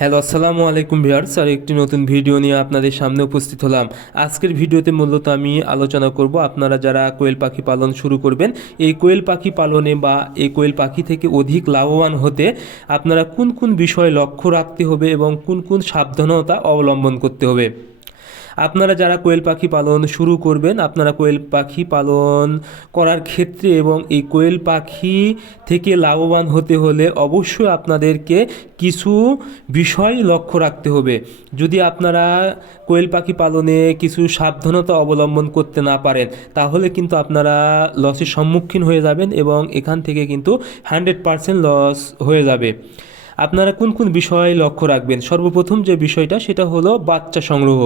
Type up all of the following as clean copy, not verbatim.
Hello, আসসালামু আলাইকুম viewers. আর একটি নতুন ভিডিও নিয়ে আপনাদের সামনে উপস্থিত হলাম। আজকের ভিডিওতে মূলত আমি আলোচনা করব আপনারা যারা কোয়েল পাখি পালন শুরু করবেন, এই কোয়েল পাখি পালনে বা এই কোয়েল পাখি থেকে অধিক লাভবান হতে আপনারা কোন কোন বিষয় লক্ষ্য রাখতে হবে এবং কোন কোন সাবধানতা অবলম্বন করতে হবে। আপনারা যারা কোয়েল পাখি পালন শুরু করবেন, আপনারা কোয়েল পাখি পালন করার ক্ষেত্রে এবং এই কোয়েল পাখি থেকে লাভবান হতে হলে অবশ্যই আপনাদেরকে কিছু বিষয় লক্ষ্য রাখতে হবে। যদি আপনারা কোয়েল পাখি পালনে কিছু সাবধানতা অবলম্বন করতে না পারেন, তাহলে কিন্তু আপনারা লসের সম্মুখীন হয়ে যাবেন এবং এখান থেকে কিন্তু 100% লস হয়ে যাবে। আপনারা কোন কোন বিষয় লক্ষ্য রাখবেন? সর্বপ্রথম যে বিষয়টা সেটা হলো বাচ্চা সংগ্রহ।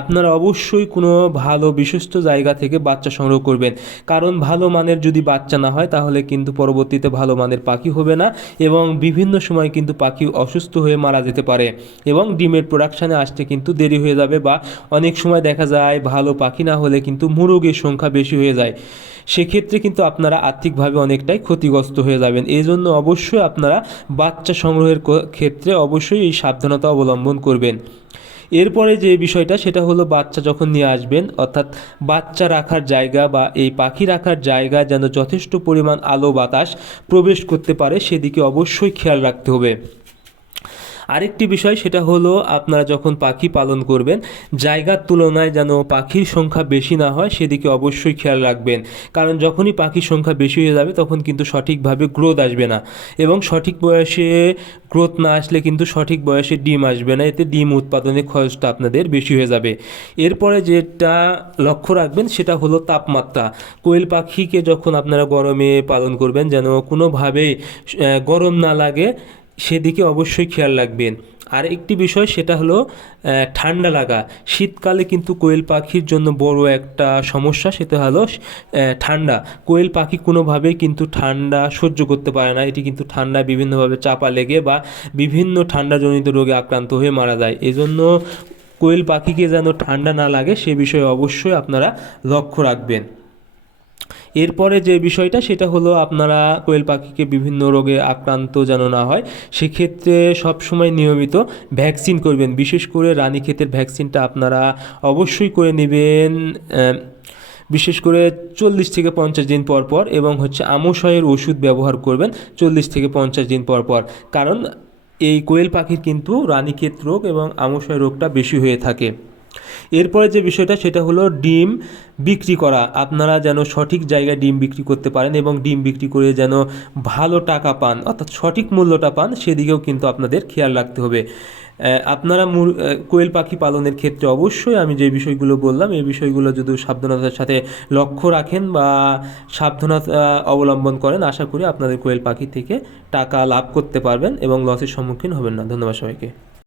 আপনারা অবশ্যই কোনো ভালো বিশ্বস্ত জায়গা থেকে বাচ্চা সংগ্রহ করবেন, কারণ ভালো মানের যদি বাচ্চা না হয় তাহলে কিন্তু পরবর্তীতে ভালো মানের পাখি হবে না এবং বিভিন্ন সময় কিন্তু পাখি অসুস্থ হয়ে মারা যেতে পারে এবং ডিমের প্রোডাকশানে আসতে কিন্তু দেরি হয়ে যাবে, বা অনেক সময় দেখা যায় ভালো পাখি না হলে কিন্তু মুরগের সংখ্যা বেশি হয়ে যায়। সেক্ষেত্রে কিন্তু আপনারা আর্থিকভাবে অনেকটাই ক্ষতিগ্রস্ত হয়ে যাবেন। এই জন্য অবশ্যই আপনারা বাচ্চা সংগ্রহের ক্ষেত্রে অবশ্যই এই সাবধানতা অবলম্বন করবেন। এরপরে যে বিষয়টা সেটা হলো বাচ্চা যখন নিয়ে আসবেন, অর্থাৎ বাচ্চা রাখার জায়গা বা এই পাখি রাখার জায়গা যেন যথেষ্ট পরিমাণ আলো বাতাস প্রবেশ করতে পারে সেদিকে অবশ্যই খেয়াল রাখতে হবে। আরেকটি বিষয় সেটা হলো আপনারা যখন পাখি পালন করবেন, জায়গার তুলনায় যেন পাখির সংখ্যা বেশি না হয় সেদিকে অবশ্যই খেয়াল রাখবেন, কারণ যখনই পাখির সংখ্যা বেশি হয়ে যাবে তখন কিন্তু সঠিকভাবে গ্রোথ আসবে না এবং সঠিক বয়সে গ্রোথ না আসলে কিন্তু সঠিক বয়সে ডিম আসবে না, এতে ডিম উৎপাদনের খরচটা আপনাদের বেশি হয়ে যাবে। এরপরে যেটা লক্ষ্য রাখবেন সেটা হলো তাপমাত্রা। কোয়েল পাখিকে যখন আপনারা গরমে পালন করবেন যেন কোনোভাবেই গরম না লাগে সেদিকে অবশ্যই খেয়াল রাখবেন। আর একটি বিষয় সেটা হলো ঠান্ডা লাগা। শীতকালে কিন্তু কোয়েল পাখির জন্য বড় একটা সমস্যা, সেটা হলো ঠান্ডা। কোয়েল পাখি কোনোভাবেই কিন্তু ঠান্ডা সহ্য করতে পারে না, এটি কিন্তু ঠান্ডা বিভিন্নভাবে চাপা লেগে বা বিভিন্ন ঠান্ডাজনিত রোগে আক্রান্ত হয়ে মারা যায়। এজন্য কোয়েল পাখিকে যেন ঠান্ডা না লাগে সে বিষয়ে অবশ্যই আপনারা লক্ষ্য রাখবেন। এরপরে যে বিষয়টা সেটা হলো আপনারা কোয়েল পাখিকে বিভিন্ন রোগে আক্রান্ত যেন না হয় সেক্ষেত্রে সবসময় নিয়মিত ভ্যাকসিন করবেন। বিশেষ করে রানীক্ষেতের ভ্যাকসিনটা আপনারা অবশ্যই করে নেবেন, বিশেষ করে 40 থেকে 50 দিন পর পর, এবং আমাশয়ের ওষুধ ব্যবহার করবেন 40 থেকে 50 দিন পর পর, কারণ এই কোয়েল পাখির কিন্তু রানীক্ষেত রোগ এবং আমাশয় রোগটা বেশি হয়ে থাকে। এরপরে যে বিষয়টা সেটা হলো ডিম বিক্রি করা। আপনারা যেন সঠিক জায়গায় ডিম বিক্রি করতে পারেন এবং ডিম বিক্রি করে যেন ভালো টাকা পান, অর্থাৎ সঠিক মূল্যটা পান, সেদিকেও কিন্তু আপনাদের খেয়াল রাখতে হবে। আপনারা কোয়েল পাখি পালনের ক্ষেত্রে অবশ্যই আমি যে বিষয়গুলো বললাম এই বিষয়গুলো যদি সাবধানতার সাথে লক্ষ্য রাখেন বা সাবধানতা অবলম্বন করেন, আশা করি আপনাদের কোয়েল পাখি থেকে টাকা লাভ করতে পারবেন এবং লসের সম্মুখীন হবেন না। ধন্যবাদ সবাইকে।